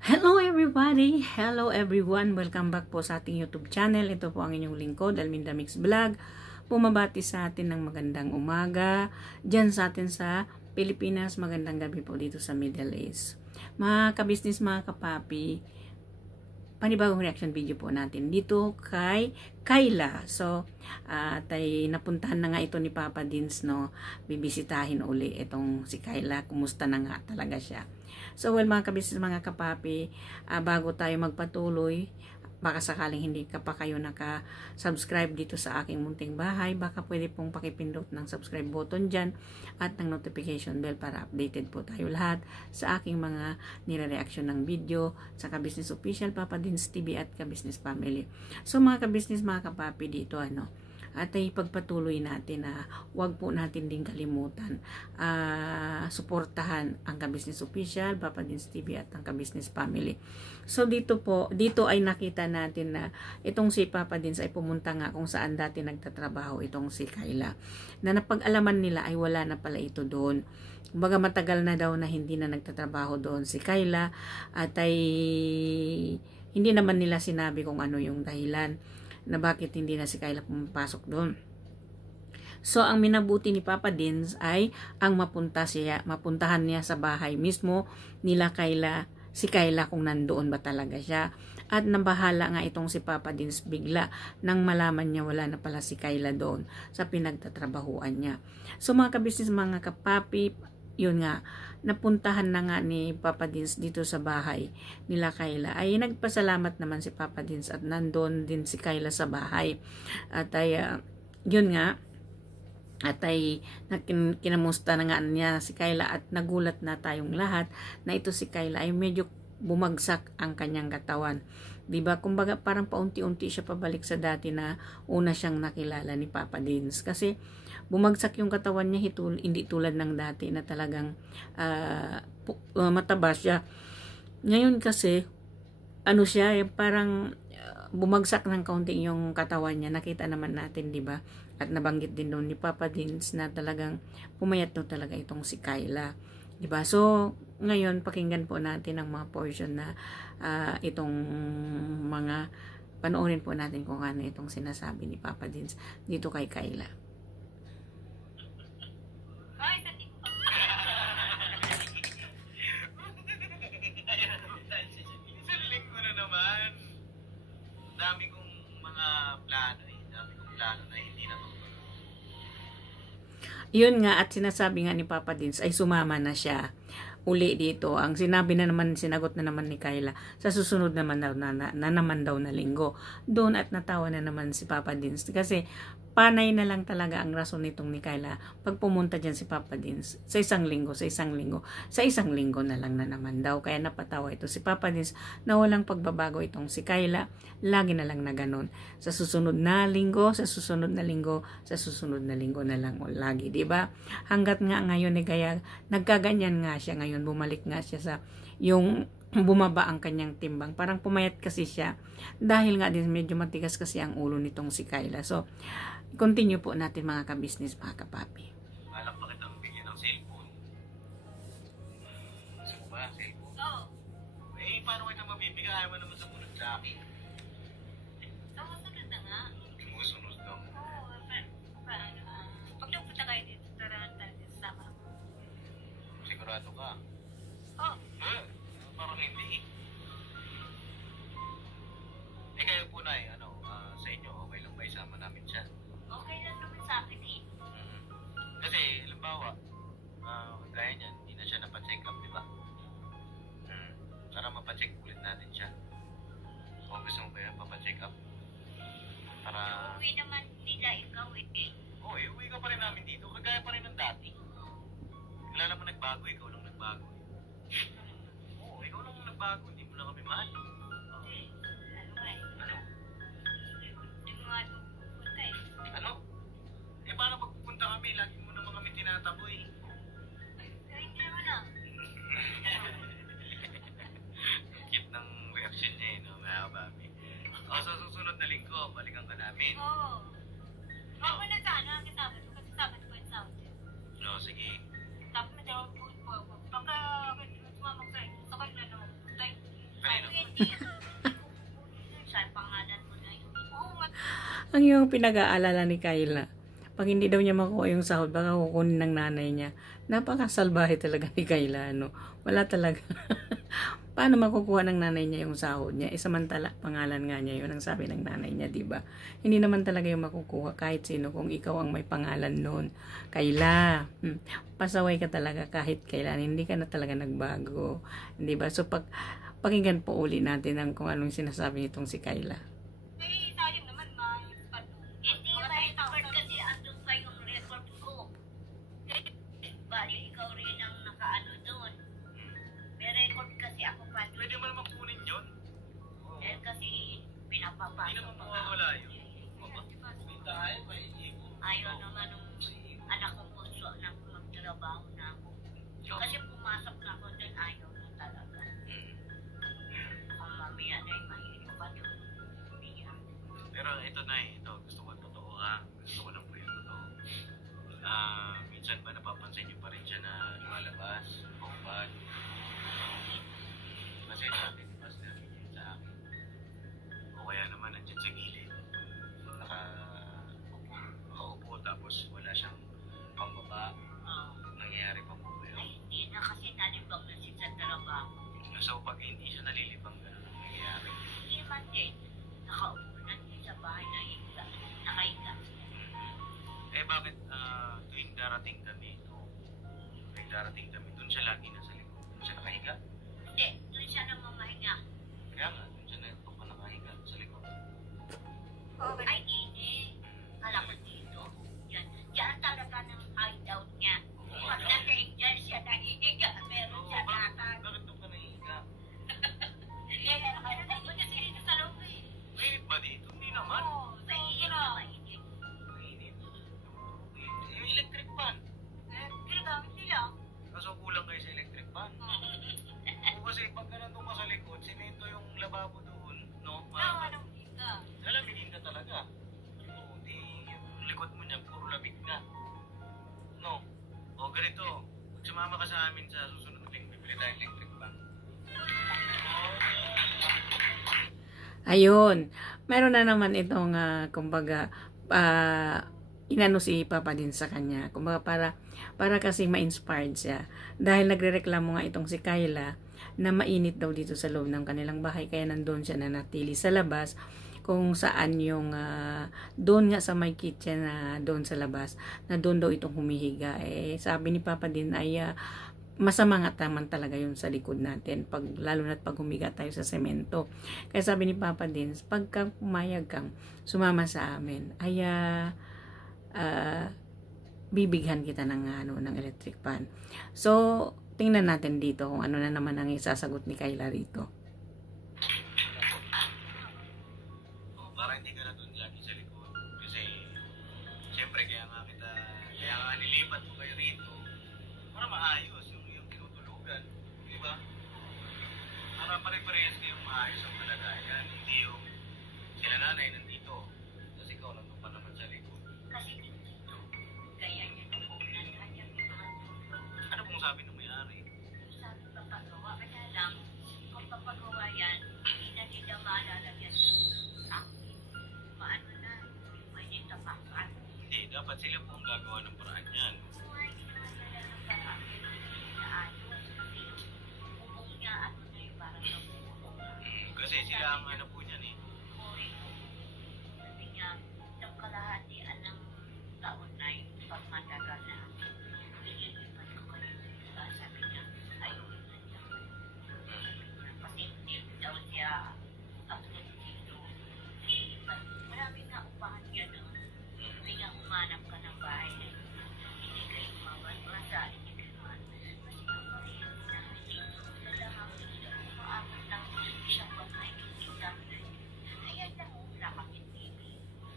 Hello everybody! Hello everyone! Welcome back po sa ating YouTube channel. Ito po ang inyong lingkod, Alminda Mix Vlog. Pumabati sa atin ng magandang umaga. Diyan sa atin sa Pilipinas, magandang gabi po dito sa Middle East. Mga kabisnes, mga kapapi, panibagong reaction video po natin dito kay Kayla. So, tay napuntahan na nga ito ni Papa Dins, no? Bibisitahin uli itong si Kayla. Kumusta na nga talaga siya. So, well, mga kabisnes, mga kapapi, bago tayo magpatuloy, baka sakaling hindi ka pa kayo naka-subscribe dito sa aking munting bahay, baka pwede pong pakipindot ng subscribe button dyan at ng notification bell para updated po tayo lahat sa aking mga nire-reaction ng video sa Kabisnes Official, Papa Dins TV at Kabisnes Family. So mga kabisnes, mga kapapi, dito at ay pagpatuloy natin na wag po natin din kalimutan suportahan ang Kabisnes Official, Papa Dins TV at ang Kabisnes Family. So dito ay nakita natin na itong si Papa Dins ay pumunta nga kung saan dati nagtatrabaho itong si Kayla, na napag-alaman nila ay wala na pala ito doon. Kumbaga matagal na daw na hindi na nagtatrabaho doon si Kayla, at ay hindi naman nila sinabi kung ano yung dahilan na bakit hindi na si Kayla pumapasok doon. So, ang minabuti ni Papa Dins ay ang mapuntahan niya sa bahay mismo nila si Kayla kung nandoon ba talaga siya. At nabahala nga itong si Papa Dins bigla nang malaman niya wala na pala si Kayla doon sa pinagtatrabahuan niya. So, mga kabisnes, mga kapapi, yun nga, napuntahan na nga ni Papa Dins dito sa bahay nila Kayla. Ay nagpasalamat naman si Papa Dins at nandun din si Kayla sa bahay. At ay yun nga, at ay kinamusta na nga niya si Kayla at nagulat na tayong lahat na ito si Kayla ay medyo bumagsak ang kanyang katawan. Diba? Kumbaga parang paunti-unti siya pabalik sa dati na una siyang nakilala ni Papa Dins. Kasi bumagsak yung katawan niya, hindi tulad ng dati na talagang mataba siya. Ngayon kasi, siya, parang bumagsak ng kaunti yung katawan niya. Nakita naman natin, di ba? At nabanggit din doon ni Papa Dins na talagang pumayat daw talaga itong si Kayla. Diba? So, ngayon, pakinggan po natin ang mga portion na itong mga panoorin po natin kung ano itong sinasabi ni Papa Dins dito kay Kayla. Siling ko na naman. Dami kong mga plano na hindi na magpapalala. Yun nga, at sinasabi nga ni Papa Dins ay sumama na siya uli dito. Ang sinagot na naman ni Kayla, sa susunod naman naman daw na linggo. Doon at natawa na naman si Papa Dins kasi panay na lang talaga ang rason nitong ni Kayla pag pumunta dyan si Papa Dins sa isang linggo na lang na naman daw. Kaya napatawa ito si Papa Dins na walang pagbabago itong si Kayla, lagi na lang na ganun. Sa susunod na linggo na lang o lagi, diba? Hanggat nga ngayon kaya nagkaganyan nga siya ngayon, bumalik nga siya sa yung bumaba ang kanyang timbang. Parang pumayat kasi siya dahil nga din medyo matigas kasi ang ulo nitong si Kayla. So, continue po natin mga kabisnes, mga kapapi. Alam pa kitang bigyan ng cellphone. Gusto mo ba cellphone? Oo. Eh, paano kita mabibigay? Ayaw mo naman sumunod sa akin. Sumusunod na nga. Sumusunod lang. Oo, paano? Pag nagpunta kayo dito, tarahan tayo sa sama. Sigurado ka? Oo. Parang hindi. Eh, kayo po na sa inyo, okay lang ba isama namin siya? Okay lang naman sa akin eh. Kasi, halimbawa, kagaya niyan, hindi na siya napacheck up, di ba? Para mapacheck ulit natin siya. O gusto mo ba yan, papacheck up? Para... Uwi naman nila ikaw eh. Oo, uwi ka pa rin namin dito. Kagaya pa rin ng dati. Wala naman nagbago, ikaw lang nagbago. Oo, ikaw lang nagbago, hindi mo na kami mahal. Ano? Hindi mo nga pupunta eh. Ano? Eh, paano pagpupunta kami? Lagi mo naman kami tinataboy. Hindi naman ah. Cute ng reaction niya mga babi. O, sa susunod na linggo, balikan ka namin. Oo. Huwag mo na sana, kasama ko kasi sabat ko yung sound. No, sige. Tapos na daw po. Pagka sumama ko sa'yo, sakay na naman. Sa pangalan mo na yun. Oo, Ang yung pinag-aalala ni Kayla, pag hindi daw niya makuha yung sahod, baka kukunin ng nanay niya. Napakasalbahe talaga ni Kayla, no? Wala talaga. Paano makukuha ng nanay niya yung sahod niya? Samantala, pangalan nga niya yun ang sabi ng nanay niya, di ba? Hindi naman talaga yung makukuha kahit sino kung ikaw ang may pangalan noon. Kayla, pasaway ka talaga kahit kailan. Hindi ka na talaga nagbago. Di ba? So, pakinggan po uli natin ang kung anong sinasabi nitong si Kayla. eh, sayang naman, ma-expand. Hindi, may record kasi andun pa yung record ko. Bali, ikaw rin ang nakaano doon. May record kasi ako pa doon. Pwede mo naman kunin yun. Eh, kasi Hindi pinapapasok naman ko. mawawala yun. Ayaw naman nung anak kong bunso na magtrabaho na ako. Kasi pumasok na ako doon, ayaw na talaga. Kung mamaya na yung mahirap pa doon. Pero ito na ito gusto ko totoo ha. Gusto ko lang po yung totoo. Minsan ba napapansin niyo pa rin siya na lumalabas, bumabad? Kasi sabi ni Pastor yun sa akin. O kaya naman nandiyan sa gilid. Nakaupo tapos wala siyang pambaba. Nangyayari pa po yun. Ay, hindi na kasi nalibang na siya sa trabaho. So pag hindi siya nalilibang, ganun ang nangyayari. Hindi man din. Nakaupo na siya sa bahay na higa. Nakahiga. Eh bakit tuwing darating kami doon siya lagi nasa likod. Doon siya nakahiga. Hindi, doon siya namamahinga. Kaya nga, doon siya nakahiga sa likod. Ay, ini. Alam mo dito. Yan. Diyan talaga ng hideout niya. Pag nasa dyan siya nahihiga, meron siya nakag. Bakit doon ka nahihiga? Hindi, nakalimutan kasi dito sa loob eh. Mainit ba dito? Hindi naman. Oo, mainit na mainit. Mainit. Yung electric fan. Ginagamit nila. Kaso kulang kayo sa electric fan. O kasi pagka nandun ka sa likod, simento yung lababo doon, no? Tawa ng higa. Lalamigin ka talaga. Oo, di yung likod mo niya, puro lamig na. No? O ganito, pag sumama ka sa amin sa susunod na linggo, bibili tayong electric fan. Ayun. Meron na naman itong, kumbaga, inano si Papa din sa kanya. Kumbaga, para kasi ma-inspired siya. Dahil nagrereklamo nga itong si Kayla na mainit daw dito sa loob ng kanilang bahay. Kaya nandun siya nanatili sa labas kung saan yung doon nga sa may kitchen na doon sa labas na doon daw itong humihiga. Eh, sabi ni Papa din ay masama nga naman talaga yun sa likod natin, lalo na't pag humiga tayo sa semento. Kaya sabi ni Papa din, pagka pumayag kang sumama sa amin, ay bibighan kita ng electric fan. So, tingnan natin dito kung ano na naman ang isasagot ni Kayla rito. Para hindi ka na doon lagi sa likod. Kasi, siyempre, kaya nga nilipat ko kayo rito para maayos yung tinutulugan. Di ba? Para pare-parehas kayong maayos ang kalagayan. Hindi yung sila nanay nandito. Tapos ikaw nandun pa naman sa likod. Kasi dito, gaya niya na po na kanya Ano pong sabi ng may-ari? sabi papagawa, kaya lang, kung papagawa yan, hindi na nila maalalagyan sa akin. Paano na, may nitapakan. Hindi, dapat sila po ang gagawa ng paraan yan. Buhay nila ng parang inaayos kasi bubong niya, ano na yung parang nabubong. Kasi sila ang ano po niyan eh. Sabi niya, ng kalahatian ng taon na yun, pag matagal na, ililipat ko kayo. Sabi niya, ayaw na niya. Kasi hindi daw siya upload dito. Marami na upahan niya doon. Kaya umanap ka ng bahay na hindi kayo mawala, hindi kayo kasi mapaparin namin dito. Lalahangin siya, umaabot lang isang bahay, kita na yun. Ayan lang, wala kami TV.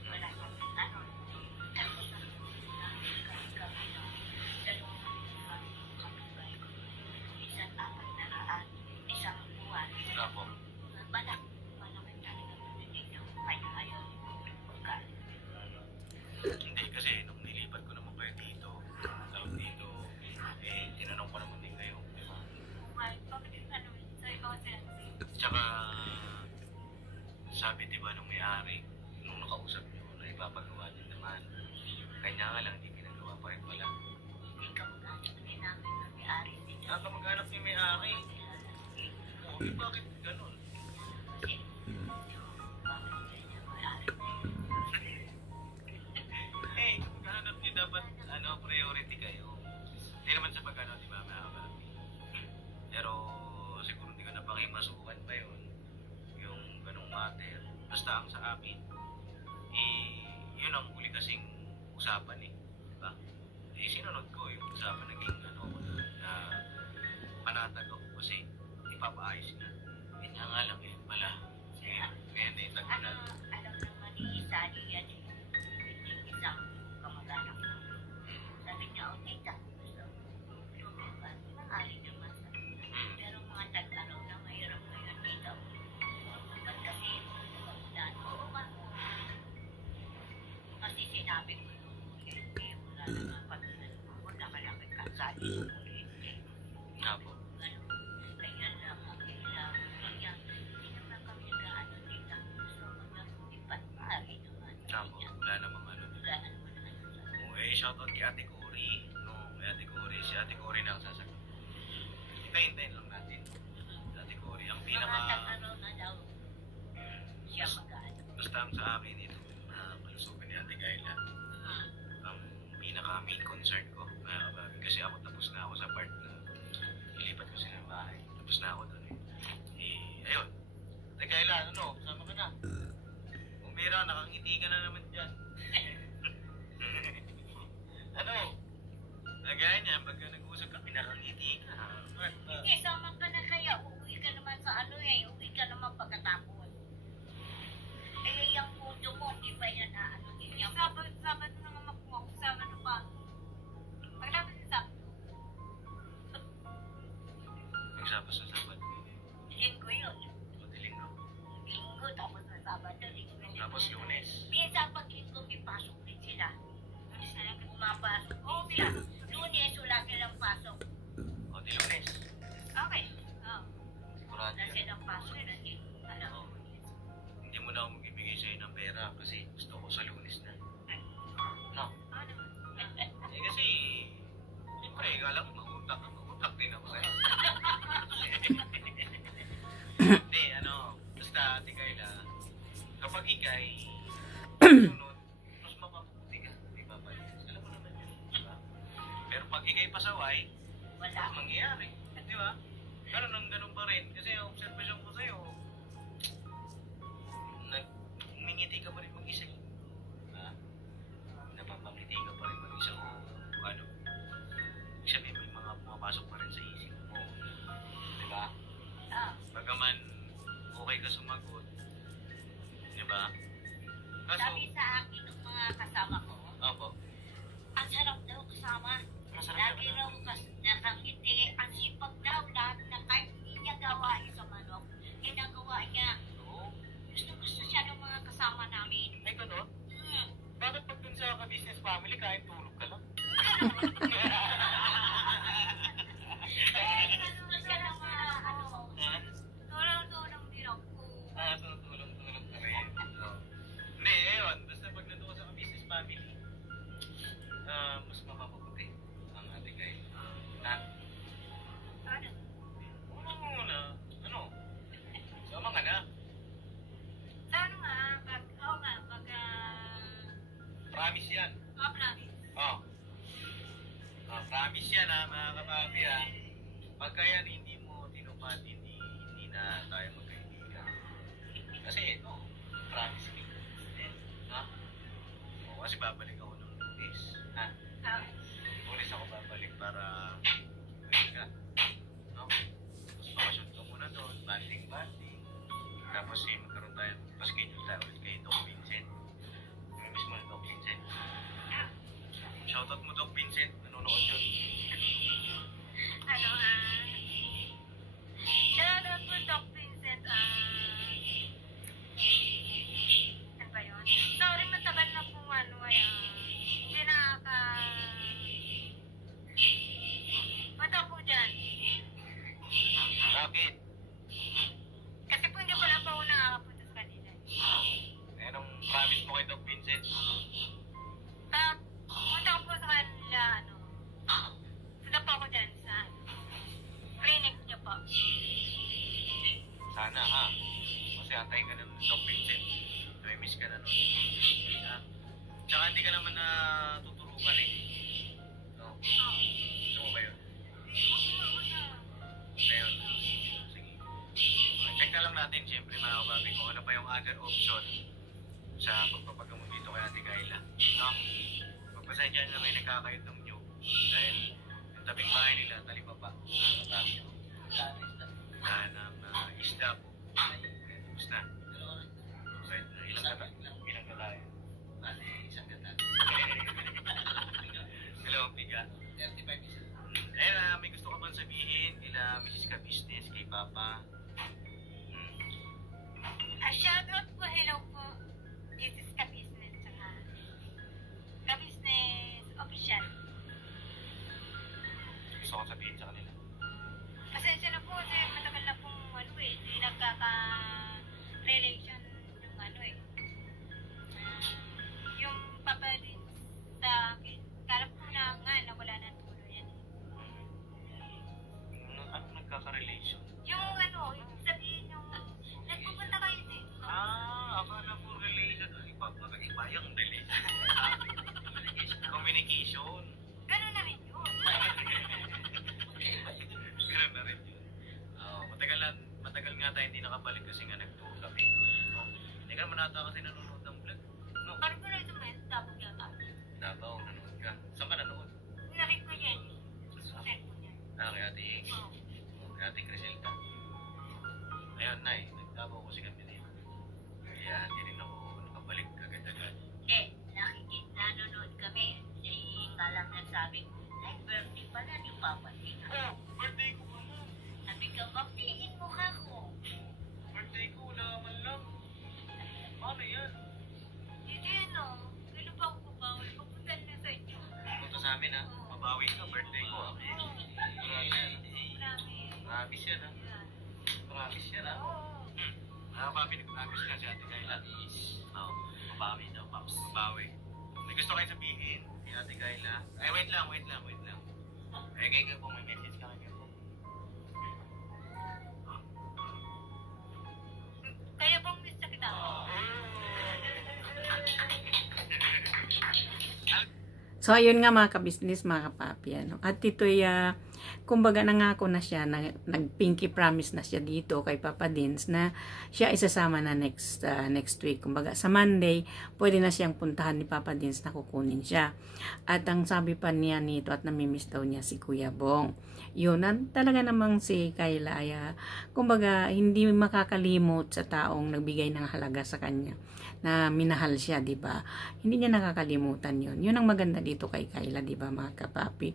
Wala kami ano. Tapos ang namin kami ng dalawang kapitbahay ko. Isang apat na raan, isang buwan. Apo. Malaki talaga pinigyan ko. Kaya ayaw pagkain. Hindi, kasi nung nilipat ko naman kayo dito, tawag dito, eh, tinanong ko naman din kayo, di ba? Kung bakit ano, sa ibang sense. Tsaka, sabi di ba nung may-ari, nung nakausap niyo, na ipapagawa din naman. Kanya nga lang, hindi ginagawa pa rin pala. Hindi ka maghanap din namin ng may-ari din. Kamag-anak ni may-ari. Oo, bakit ganun? Kasi, bakit ganyan may-ari na yun? Eh, kamag-anak niyo dapat, priority kayo. Hindi naman sa pag-ano, di ba, mga kapapi? Pero, siguro hindi ko napakimasukan pa yun. Yung ganung matter. Basta ang sa amin, yun ang huli kasing usapan diba? Sinunod ko yung usapan naging na panatag ako kasi ipapaayos na. Kanya nga lang yun pala. Kaya naitag ko na. Alam naman ni Sally yan eh. Yung isang kamag-anak ko. Sabi niya, o tita, gusto lumaban. Mahali naman sabi niya. Pero mga tag-araw na mahirap ngayon dito. Ba't kasi pagdaan ko ba? Kasi sinabi ko hindi wala na pagdaan ko. Wala malaki ka sa akin. Nga po. Kaya lang ang kailangan. Kaya hindi naman kami nag-ano dito. Gusto mag-ipat mahali naman. Nga po. Wala namang ano. Wala naman ano sa Shoutout kay Ate Cory. No, kay Ate Cory. Si Ate Cory na ang sasagot. Hintayin lang natin. Ate Cory. Ang mga pinaka... tag-araw na daw siya mag-ano. Basta ang sa akin ito, malusugan ni Ate Kayla. Ang pinaka main concern ko. Kasi ako tapos na ako sa part na ilipat ko sila ng bahay. Tapos na ako doon ayun. Ate Kayla, sama ka na. Umira, nakangiti ka na naman dyan. Nagaya niya, pagka nag-uusap kami, nakangiti ka. Hindi, sama ka na kaya. Uuwi ka naman sa uwi ka naman pagkatapos. Eh, yung puto mo, di ba yan na ano? Sabado na nga makuha ko. Sabado pa. Pagdapat sa Sabado. Magsabas sa Sabat. Linggo yun. Linggo. Linggo, tapos na Sabado. Linggo. Tapos Lunes. Minsan pag linggo, may pasok din sila. Lunes na lang pumapasok. Oo, sila. Lunes, wala silang pasok. O, di Lunes. Okay. Oo. Sigurado Wala yan. silang pasok na din. Alam mo. Hindi mo na ako magbibigay sa'yo ng pera kasi gusto ko sa Lunes na. No? Ano? Kasi, siyempre, alam mo, mag-utak din ako sa'yo. Hindi, basta, Ate Kayla, kapag ikay, sunod, mas mapaputi ka, di ba, Pali? Alam mo naman yun, di ba? Pero pag ikay pasaway, Wala. ang mangyayari, di ba? Ganun pa rin, kasi ang observation ko sa'yo, umingiti ka pa rin mag-isa. Napapangiti ka pa rin mag-isa o ano. Ibig sabihin may mga pumapasok pa rin sa isip mo. Di ba? Bagaman okay ka sumagot. Di ba? Kaso, Sabi sa akin ng mga kasama ko, opo. ang sarap daw kasama. Masarap Lagi ka raw nakangiti. Ang sipag daw lahat na kahit hindi niya gawain sa manok, ginagawa niya. Oo. Gusto siya ng mga kasama namin. Ay, gano'n? Bakit pag dun sa ka-business family, kahit tulog ka lang? Gusto siya ng mga tulong-tulong din ako. Tulong-tulong ka rin. Hindi, ayun. Basta pag nandun ka sa ka-business family, mas mapapabuti ang Ate Kayla. Na? Ano? Sama ka na. Sana nga, Promise yan. promise. Promise yan mga kapapi Pagka yan hindi mo tinupad, hindi na tayo magkaibigan. Kasi promise me. Kasi babalik ako ng Lunes. Lunes ako babalik para uwi ka. Tapos makashoot ka muna doon, banding. Tapos magkaroon tayo, pa-schedule tayo ulit kay Doc Vincent. Miss mo na Doc Vincent. Shoutout mo Doc Vincent, nanonood yun. Sana ha. Kasi antayin ka na ng Doc Vincent. May miss ka na nun. Ha? Tsaka hindi ka naman na tuturukan eh. No? Gusto mo ba yun? Ngayon. Sige. Check na lang natin siyempre mga kababi kung ano pa yung other option sa pagpapagamot dito kay Ate Kayla. No? Pagpasensya nyo na may nagkakayot ng nyo. Dahil yung tabing bahay nila, talipapa. Nakatabi ko. Na isda po. Tapos na. Ilang katayo? Isang katayo. Hello, Piga. 35 isa. Ayun, may gusto ka bang sabihin kila Mrs. Ka-Business, kay Papa? Shoutout po, hello po. This is Ka-Business, saka Ka-Business Official. Gusto ko sabihin sa kanila. Pasensya na po, sir. Matagal na pong hindi nagkaka-relation yung yung papalit sa akin. Kala po na nga, nawala na tulo yan. Ano nagkaka-relation? Yung ibig sabihin yung nagpupunta kayo dito. Akala po relation. Iba yung relation. Communication. Ganun na rin yun. Ganun na rin yun. Matagal nga tayo hindi nakabalik kasi nga nag-tour kami. Hindi ka naman nata kasi nanonood ng vlog. No? Parang ko na ito men, tapos yata. Davao, nanonood ka. Saan ka nanood? Narin ko yan. Susunod ko yan. Kay Ate Ix. Kay Ate Criselta. Ayun, Nay. Nag-Davao kasi kami dito. Kaya hindi rin ako nakabalik agad-agad. Nanonood kami. Kalam na sabi, ay, birthday pala ni Papa. Birthday ko pa mo. Sabi ka, baktiin mo ka ko. Birthday ko, wala man lang. Paano yan? Hindi kailan pa ako babawal? Papunta na sa inyo. Punta sa amin ha. Mabawi ka, birthday ko ha. Marami yan. Promise yan ha. Promise yan ha. Nakakababi, nag-promise na si Ate Kayla. Oo, mabawi daw, Paps. Mabawi. May gusto kayo sabihin si Ate Kayla. Ay, wait lang. Ay, kayo po, may message ka kayo po. Kaya bang miss na kita? So, ayun nga mga ka-business, mga kapapi. At ito'y, kumbaga nangako na siya, nag-pinky promise na siya dito kay Papa Dins na siya isasama na next week. Kumbaga sa Monday, pwede na siyang puntahan ni Papa Dins na kukunin siya. At ang sabi pa niya nito at namimiss daw niya si Kuya Bong. Yun, talaga namang si Kayla ay, kumbaga hindi makakalimot sa taong nagbigay ng halaga sa kanya na minahal siya, di ba? Hindi niya nakakalimutan yun. Yun ang maganda dito kay Kayla, di ba mga kapapi?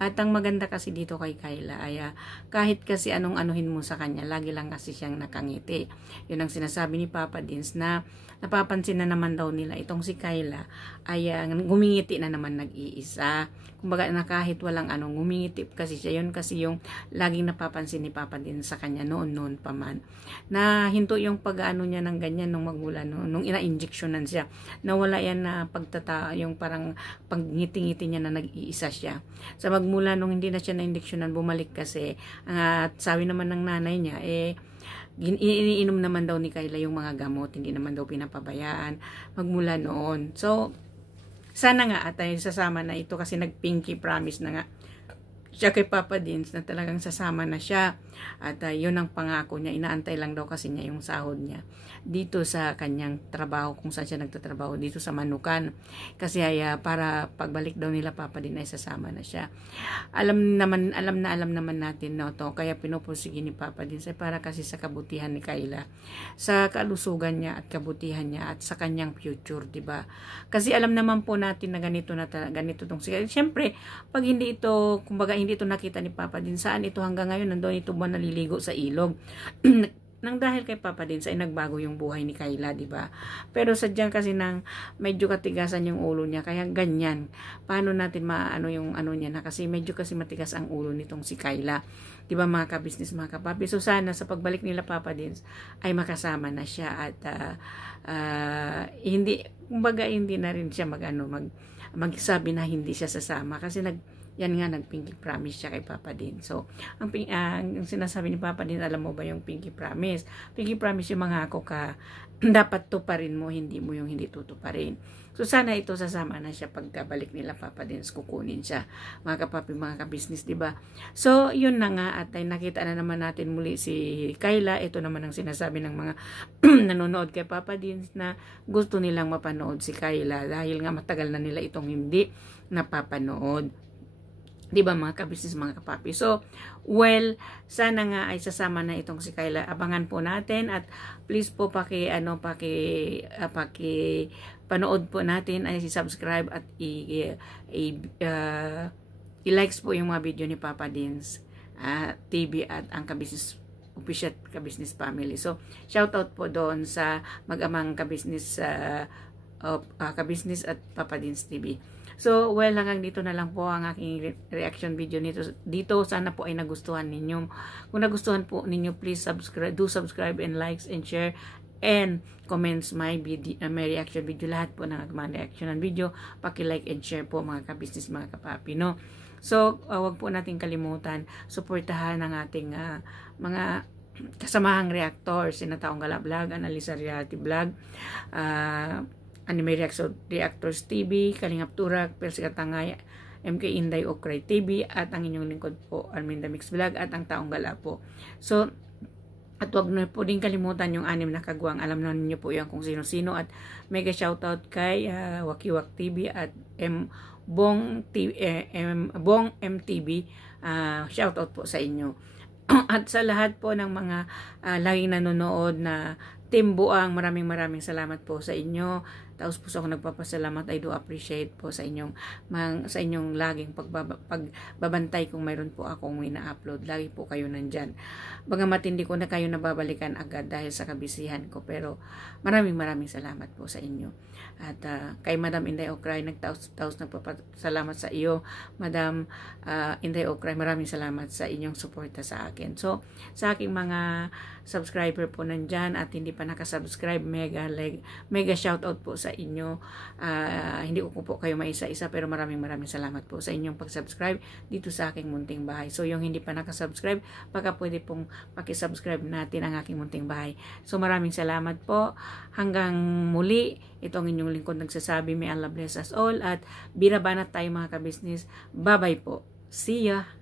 At ang maganda kasi dito kay Kayla ay kahit kasi anong anuhin mo sa kanya, lagi lang kasi siyang nakangiti. Yun ang sinasabi ni Papa Dins na napapansin na naman daw nila itong si Kayla ay gumingiti na naman nag-iisa. Kumbaga na kahit walang gumingiti kasi siya. Yun kasi yung laging napapansin ni Papa Dins sa kanya noon pa man. Na hinto yung pag-ano niya ng ganyan nung magmula nung ina-injectionan siya. Nawala yan na yung parang pag-ngiti-ngiti niya na nag-iisa siya. Sa magmula nung hindi na siya na-injectionan, bumalik kasi at sabi naman ng nanay niya iniinom naman daw ni Kayla yung mga gamot, hindi naman daw pinapabayaan magmula noon. So sana nga at ay sasama na ito kasi nag-pinky promise na nga siya kay Papa Dins na talagang sasama na siya. At yun ang pangako niya. Inaantay lang daw kasi niya yung sahod niya dito sa kanyang trabaho, kung saan siya nagtatrabaho, dito sa Manukan. Kasi para pagbalik daw nila Papa Dins ay sasama na siya. Alam naman natin to. Kaya pinupursige ni Papa Dins ay para kasi sa kabutihan ni Kayla, sa kalusugan niya at kabutihan niya at sa kanyang future, di ba? Kasi alam naman po natin na ganito tong siya. Siyempre, pag hindi ito, kumbaga hindi ito nakita ni Papa Dins, saan ito hanggang ngayon nandoon ito ba naliligo sa ilog? Nang dahil kay Papa Dins ay nagbago yung buhay ni Kayla, di ba? Pero sadyang kasi nang medyo katigasan yung ulo niya, kaya ganyan. Paano natin maano yung niya na kasi medyo kasi matigas ang ulo nitong si Kayla. Di ba mga ka-business, mga kapapi? So sana sa pagbalik nila Papa Dins ay makasama na siya at hindi, kumbaga hindi na rin siya magsabi na hindi siya sasama kasi yan nga nag-pinky promise siya kay Papa Din. So, ang sinasabi ni Papa Din, alam mo ba yung pinky promise? Pinky promise yung mga ako ka, dapat tuparin mo, hindi mo yung hindi tutuparin. So, sana ito sasama na siya pagkabalik nila Papa Din, kukunin siya. Mga kapapi, mga kabisnes, diba? So, yun na nga, at ay nakita na naman natin muli si Kayla. Ito naman ang sinasabi ng mga nanonood kay Papa Din na gusto nilang mapanood si Kayla dahil nga matagal na nila itong hindi napapanood. Diba mga kabisnes, mga kapapi? So, well, sana nga ay sasama na itong si Kayla. Abangan po natin at please po panood po natin ay subscribe at i-likes po yung mga video ni Papa Dins TV at ang kabisnes official kabisnes family. So, shout out po doon sa mag-amang kabisnes kabisnes at Papa Dins TV. So, well, hanggang dito na lang po ang aking reaction video dito. Sana po ay nagustuhan ninyo. Kung nagustuhan po ninyo, please subscribe and likes and share and comments my reaction video. Lahat po ng mga reaction ng video, paki-like and share po mga kabisnes, mga kapapi, no? So, wag po natin kalimutan, suportahan ang ating mga kasamahang reactor, sina Taong Gala Vlog, Analisa Reality Vlog, Anime Reactors TV, Kalingap Turak, Persi Katangay, MK Inday Okray TV, at ang inyong lingkod po, Arminda Mix Vlog, at ang Taong Gala po. So, at wag na po din kalimutan yung 6 na kagwang. Alam na ninyo po yan kung sino-sino. At mega shoutout kay Wakiwak TV at Bong MTV. Shoutout po sa inyo. At sa lahat po ng mga laging nanonood na Team Buang, maraming salamat po sa inyo. Taos puso ako nagpapasalamat. I do appreciate po sa inyong laging pagbabantay kung mayroon po akong ina-upload. Lagi po kayo nandyan. Bagamat hindi ko na kayo nababalikan agad dahil sa kabisihan ko, pero maraming salamat po sa inyo. At kay Madam Inday Okray, nagtaos nagpapasalamat sa iyo. Madam Inday Okray, maraming salamat sa inyong suporta sa akin. So, sa aking mga subscriber po nandyan at hindi pa nakasubscribe, mega shoutout po sa inyo. Hindi ko po kayo maisa-isa, pero maraming salamat po sa inyong pag-subscribe dito sa aking munting bahay. So, yung hindi pa nakasubscribe, baka pwede pong pakisubscribe natin ang aking munting bahay. So, maraming salamat po. Hanggang muli, ito ang inyong lingkod nagsasabi, may Allah bless us all, at birabanat tayo mga kabisnes. Bye-bye po. See ya!